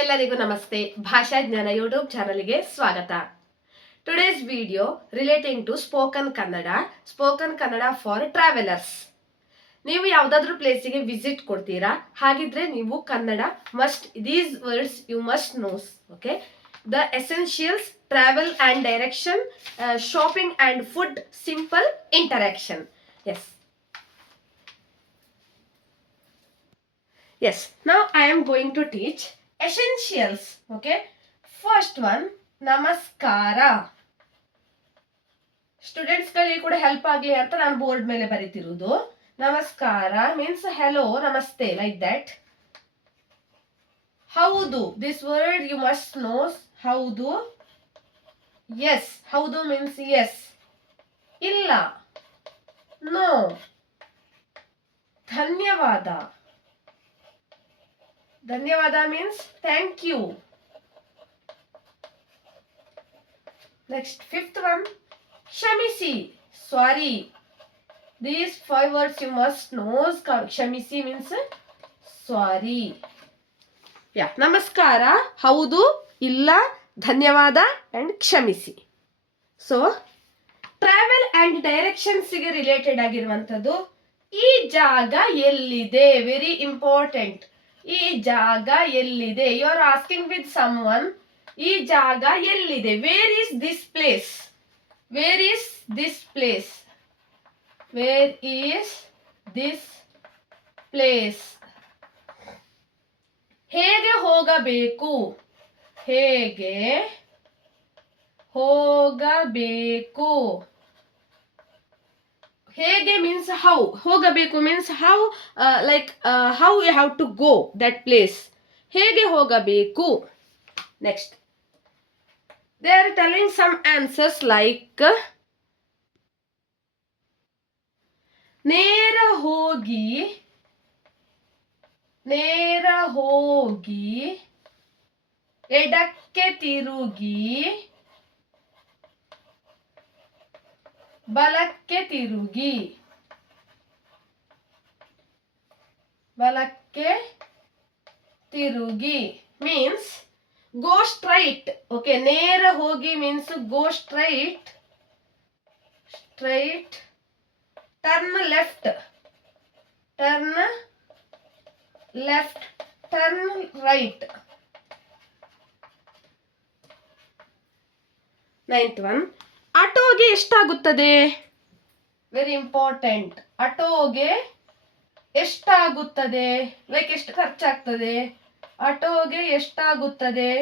ಎಲ್ಲರಿಗೂ ನಮಸ್ತೆ. ಭಾಷಾ ಜ್ಞಾನ ಯೂಟ್ಯೂಬ್ ಚಾನಲ್ಗೆ ಸ್ವಾಗತ. Today's video relating to spoken Kannada for travellers. ನೀವು ಯಾವುದಾದ್ರೂ ಪ್ಲೇಸಿಗೆ ವಿಸಿಟ್ ಕೊಡ್ತೀರಾ, ಹಾಗಿದ್ರೆ ನೀವು Kannada must these words you must knows. Okay, the essentials, travel and direction, shopping and food, simple interaction. Yes, now I am going to teach essentials. Okay, first one, namaskara. Students ಗಳಿಗೆ ಕೂಡ help ಆಗಲಿ ಅಂತ ನಾನು board ಮೇಲೆ ಬರೀತಿರೋದು. ನಮಸ್ಕಾರ means hello, namaste, like that. ಹೌದು, this word you must know. ಹೌದು. Yes, ಹೌದು means yes. ಇಲ್ಲ, no. ಧನ್ಯವಾದ. ಧನ್ಯವಾದ means thank you. Next, fifth one, ಕ್ಷಮಿಸಿ, sorry. These 5 words you must know. ಕ್ಷಮಿಸಿ means sorry. Yeah, ನಮಸ್ಕಾರ, ಹೌದು, ಇಲ್ಲ, ಧನ್ಯವಾದ and ಕ್ಷಮಿಸಿ. ಸೊ ಟ್ರಾವೆಲ್ ಅಂಡ್ ಡೈರೆಕ್ಷನ್ಸ್ ಗೆ ರಿಲೇಟೆಡ್ ಆಗಿರುವಂತದ್ದು ಈ ಜಾಗ ಎಲ್ಲಿದೆ, ವೆರಿ ಇಂಪಾರ್ಟೆಂಟ್. ಈ ಜಾಗ ಎಲ್ಲಿದೆ, you are asking with someone, ಈ ಜಾಗ ಎಲ್ಲಿದೆ, where is this place, where is this place, where is this place. ಹೇಗೆ ಹೋಗಬೇಕು, ಹೇಗೆ ಹೋಗಬೇಕು. ಹೇಗೆ means how, ಹೋಗಬೇಕು means how, how you have to go that place. ಹೇಗೆ ಹೋಗಬೇಕು. Next, they are telling some answers like ನೇರ ಹೋಗಿ, ನೇರ ಹೋಗಿ, ಎಡಕ್ಕೆ ತಿರುಗಿ, ಬಲಕ್ಕೆ ತಿರುಗಿ, ಬಲಕ್ಕೆ ತಿರುಗಿ means go straight. Okay, ನೇರ ಹೋಗಿ means go straight, straight. Turn left, turn left, turn right. Ninth one, ಆಟೋಗೆ ಎಷ್ಟಾಗುತ್ತದೆ, ವೆರಿ ಇಂಪಾರ್ಟೆಂಟ್. ಆಟೋಗೆ ಎಷ್ಟಾಗುತ್ತದೆ, ಲೈಕ್ ಎಷ್ಟು ಖರ್ಚಾಗ್ತದೆ, ಆಟೋಗೆ ಎಷ್ಟಾಗುತ್ತದೆ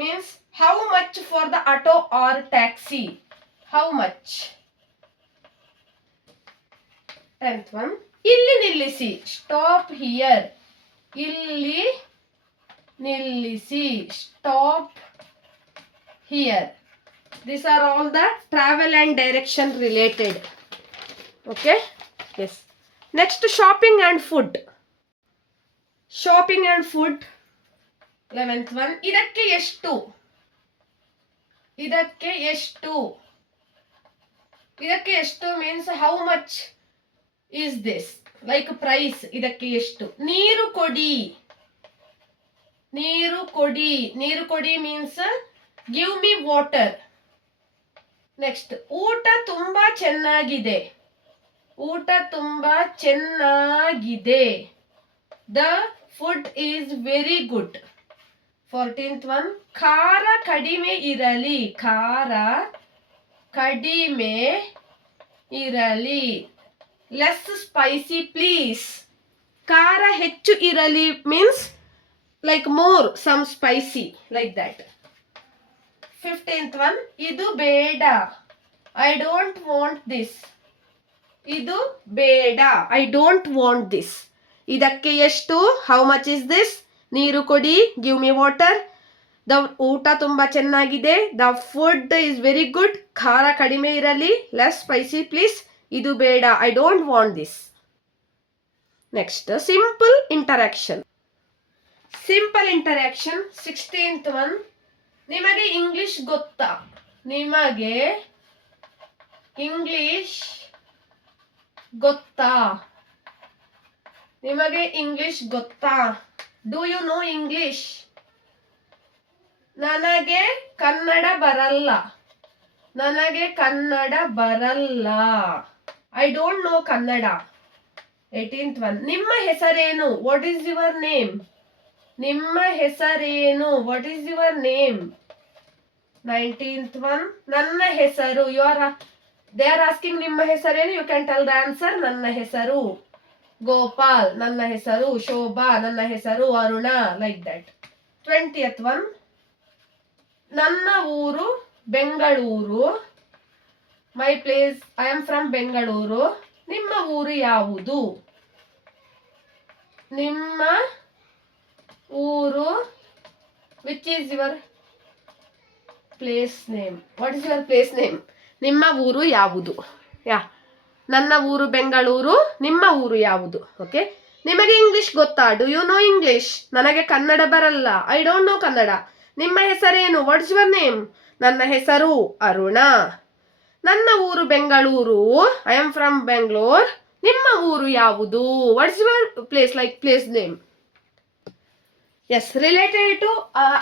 means how much for the auto or taxi, how much. 10th one, ಇಲ್ಲಿ ನಿಲ್ಲಿಸಿ, ಸ್ಟಾಪ್ ಹಿಯರ್, ಇಲ್ಲಿ ನಿಲ್ಲಿಸಿ, stop here. These are all the travel and direction related. Okay, yes. Next, shopping and food. Shopping and food, 11th one, ಇದಕ್ಕೆ ಎಷ್ಟು, ಇದಕ್ಕೆ ಎಷ್ಟು, ಇದಕ್ಕೆ ಎಷ್ಟು means how much is this, like price. ಇದಕ್ಕೆ ಎಷ್ಟು. ನೀರು ಕೊಡಿ, ನೀರು ಕೊಡಿ, ನೀರು ಕೊಡಿ means give me water. Next, ಊಟ ತುಂಬಾ ಚೆನ್ನಾಗಿದೆ, ಊಟ ತುಂಬಾ ಚೆನ್ನಾಗಿದೆ, the food is very good. 14th one, ಖಾರ ಕಡಿಮೆ ಇರಲಿ, ಖಾರ ಕಡಿಮೆ ಇರಲಿ, less spicy please. ಖಾರ ಹೆಚ್ಚು ಇರಲಿ means like more, some spicy, like that. 15th one, ಇದು ಬೇಡ, I don't want this. ಇದು ಬೇಡ, I don't want this. ಇದಕ್ಕೆ ಎಷ್ಟು, how much is this. ನೀರು ಕೊಡಿ, give me water. the ಊಟ ತುಂಬಾ ಚೆನ್ನಾಗಿದೆ, the food is very good. ಖಾರ ಕಡಿಮೆ ಇರಲಿ, less spicy please. ಇದು ಬೇಡ, I don't want this. Next, simple interaction. Simple interaction, 16th one, ನಿಮಗೆ ಇಂಗ್ಲಿಷ್ ಗೊತ್ತಾ, ನಿಮಗೆ ಇಂಗ್ಲಿಷ್ ಗೊತ್ತಾ. ನಿಮಗೆ ಇಂಗ್ಲಿಷ್ ಗೊತ್ತಾ? Do you know English? ನನಗೆ ಕನ್ನಡ ಬರಲ್ಲ. ನನಗೆ ಕನ್ನಡ ಬರಲ್ಲ. I don't know Kannada. 18th one. ನಿಮ್ಮ ಹೆಸರೇನು? What is your name? ನಿಮ್ಮ ಹೆಸರೇನು? What is your name? 19th one. ನನ್ನ ಹೆಸರು. ದೇ ಆರ್ ಆಸ್ಕಿಂಗ್ ನಿಮ್ಮ ಹೆಸರೇನು? You can tell the answer. ನನ್ನ ಹೆಸರು ಗೋಪಾಲ್. ನನ್ನ ಹೆಸರು ಶೋಭಾ. ನನ್ನ ಹೆಸರು Aruna. Like that. 20th one. ನನ್ನ ಊರು Bengaluru. My place, I am from Bengaluru. ನಿಮ್ಮ ಊರು ಯಾವುದು? ನಿಮ್ಮ ಊರು. Which is your place name? What is your place name? ನಿಮ್ಮ ಊರು ಯಾವುದು? ನನ್ನ ಊರು ಬೆಂಗಳೂರು. ನಿಮ್ಮ ಊರು ಯಾವುದು? ಓಕೆ. ನಿಮಗೆ ಇಂಗ್ಲಿಷ್ ಗೊತ್ತಾ? Do you know English? ನನಗೆ ಕನ್ನಡ ಬರಲ್ಲ. I don't know Kannada. ನಿಮ್ಮ ಹೆಸರೇನು? What is your name? ನನ್ನ ಹೆಸರು ಅರುಣ. ನನ್ನ ಊರು Bengaluru. I am from Bengaluru. ನಿಮ್ಮ ಊರು ಯಾವುದು? What is your place name? Yes, related to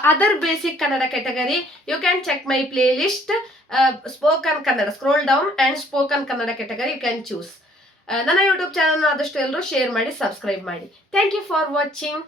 other basic Kannada category, you can check my playlist, spoken Kannada. Scroll down and spoken Kannada category you can choose. ನನ್ನ YouTube channel ಆದಷ್ಟು ಎಲ್ಲರೂ share ಮಾಡಿ, subscribe ಮಾಡಿ. Thank you for watching.